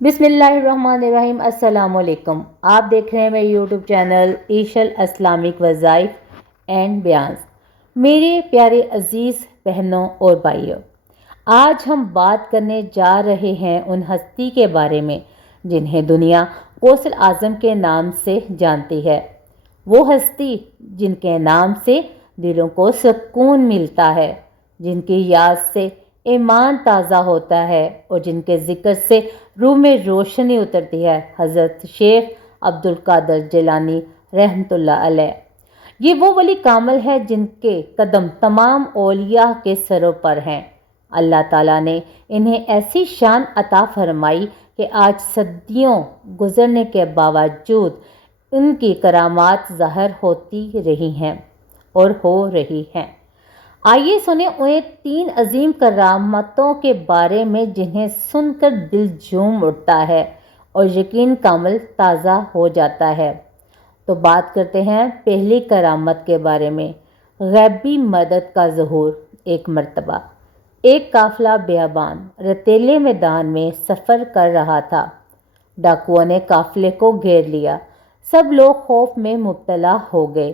बिस्मिल्लाहिर्रहमानिर्रहीम। अस्सलाम वालेकुम। आप देख रहे हैं मेरे यूट्यूब चैनल ईशल इस्लामिक वज़ाइफ एंड बयान्स। मेरे प्यारे अज़ीज़ बहनों और भाइयों, आज हम बात करने जा रहे हैं उन हस्ती के बारे में जिन्हें दुनिया गौसुल आज़म के नाम से जानती है। वो हस्ती जिनके नाम से दिलों को सुकून मिलता है, जिनकी याद से ईमान ताज़ा होता है और जिनके ज़िक्र से रूह में रोशनी उतरती है। हज़रत शेख अब्दुल कादर जिलानी रहमतुल्लाह अलैह। ये वो वली कामिल है जिनके कदम तमाम औलिया के सरों पर हैं। अल्लाह ताला ने इन्हें ऐसी शान अता फरमाई कि आज सदियों गुजरने के बावजूद उनकी करामात ज़ाहिर होती रही हैं और हो रही हैं। आइए सुने उन्हें 3 अजीम करामतों के बारे में जिन्हें सुनकर दिल झूम उठता है और यकीन कामिल ताज़ा हो जाता है। तो बात करते हैं पहली करामत के बारे में। गैबी मदद का ज़हूर। एक मर्तबा एक काफ़िला बियाबान रेतीले मैदान में सफ़र कर रहा था। डाकुओं ने काफ़िले को घेर लिया। सब लोग खौफ में मुब्तला हो गए।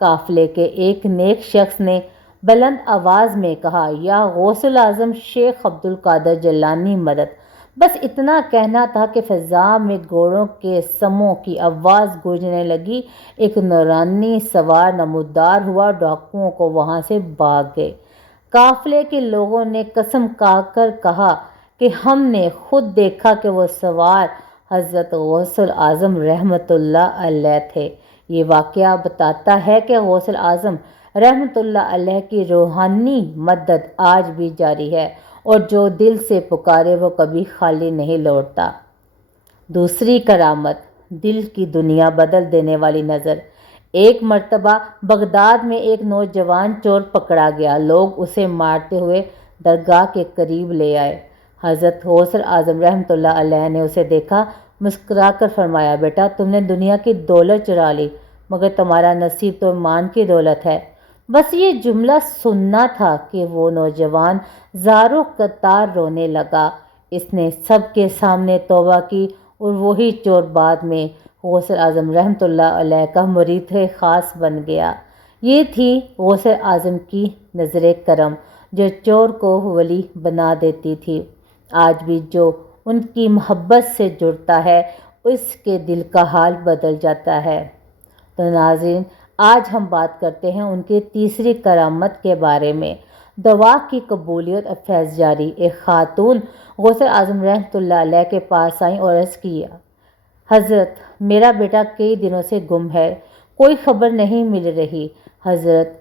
काफ़िले के एक नेक शख्स ने बुलंद आवाज़ में कहा, या गौसुल आज़म शेख अब्दुल कादर जिलानी मदद। बस इतना कहना था कि फ़िज़ा में घोड़ों के समों की आवाज़ गूंजने लगी। एक नूरानी सवार नमूदार हुआ, डाकुओं को वहाँ से भाग गए। काफ़िले के लोगों ने कसम खाकर कहा कि हमने खुद देखा कि वो सवार हज़रत गौसुल आज़म रहमतुल्लाह अलैह थे। ये वाक़या बताता है कि गौसुल आज़म रहमतुल्लाह अलैह की रूहानी मदद आज भी जारी है और जो दिल से पुकारे वो कभी खाली नहीं लौटता। दूसरी करामत, दिल की दुनिया बदल देने वाली नज़र। एक मर्तबा बगदाद में एक नौजवान चोर पकड़ा गया। लोग उसे मारते हुए दरगाह के करीब ले आए। हज़रत गौसुल आज़म रहमतुल्लाह अलैह ने उसे देखा, मुस्कुराकर फरमाया, बेटा तुमने दुनिया की दौलत चुरा ली, मगर तुम्हारा नसीब तो ईमान की दौलत है। बस ये जुमला सुनना था कि वो नौजवान ज़ारो कतार रोने लगा। इसने सबके सामने तौबा की और वही चोर बाद में गौसुल आज़म रहमतुल्लाह अलैह का मुरीद ख़ास बन गया। ये थी गौसुल आज़म की नज़र करम जो चोर को वली बना देती थी। आज भी जो उनकी मोहब्बत से जुड़ता है उसके दिल का हाल बदल जाता है। तो नाज़रीन, आज हम बात करते हैं उनकी तीसरी करामत के बारे में। दवा की कबूलियत और फैज़ जारी। एक खातून गौसुल आज़म रहमतुल्लाह अलैह के पास आई और अर्ज़ किया, हज़रत मेरा बेटा कई दिनों से गुम है, कोई ख़बर नहीं मिल रही। हज़रत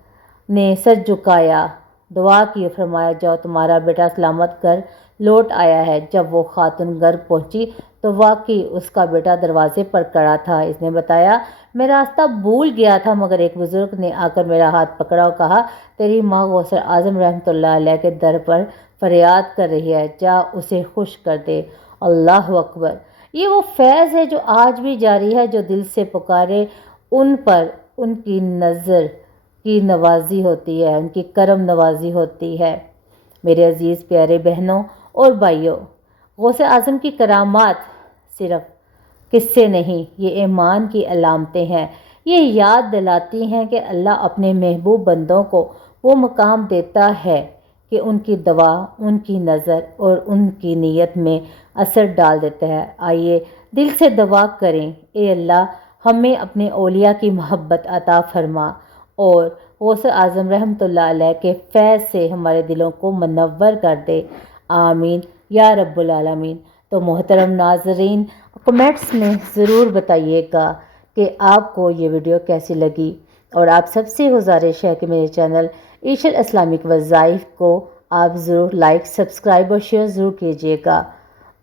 ने सर झुकाया, दुआ की, फरमाया जाओ तुम्हारा बेटा सलामत घर लौट आया है। जब वो खातून घर पहुंची तो वाकई उसका बेटा दरवाजे पर खड़ा था। इसने बताया, मैं रास्ता भूल गया था, मगर एक बुज़ुर्ग ने आकर मेरा हाथ पकड़ा और कहा, तेरी माँ गौसुल आज़म रहमतुल्लाह अलैह के दर पर फरियाद कर रही है, जा उसे खुश कर दे। अल्लाह अकबर। ये वो फैज़ है जो आज भी जारी है। जो दिल से पुकारे उन पर उनकी नज़र की नवाजी होती है, उनकी करम नवाजी होती है। मेरे अज़ीज़ प्यारे बहनों और भाइयों, गौसुल आज़म की करामात सिर्फ़ किस्से नहीं, ये ईमान की अलामतें हैं। ये याद दिलाती हैं कि अल्लाह अपने महबूब बंदों को वो मकाम देता है कि उनकी दवा, उनकी नज़र और उनकी नीयत में असर डाल देता है। आइए दिल से दुआ करें, ए अल्लाह हमें अपने औलिया की मोहब्बत अता फरमा और गौसुल आज़म रहमतुल्लाह अलैह के फैज़ से हमारे दिलों को मुनव्वर कर दे। आमीन या रब्बुल आलमीन। तो मोहतरम नाज़रीन, कमेंट्स में ज़रूर बताइएगा कि आपको ये वीडियो कैसी लगी और आप सबसे गुजारिश है कि मेरे चैनल ईशल इस्लामिक वज़ाइफ को आप ज़रूर लाइक, सब्सक्राइब और शेयर ज़रूर कीजिएगा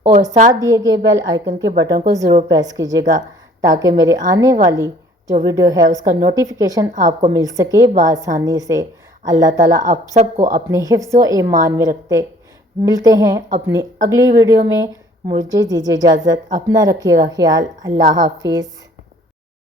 और साथ दिए गए बेल आइकन के बटन को ज़रूर प्रेस कीजिएगा ताकि मेरे आने वाली जो वीडियो है उसका नोटिफिकेशन आपको मिल सके बआसानी से। अल्लाह ताला आप सबको अपने हिफ्ज़ व ईमान में रखते। मिलते हैं अपनी अगली वीडियो में। मुझे दीजिए इजाज़त। अपना रखिएगा ख्याल। अल्लाह हाफिज़।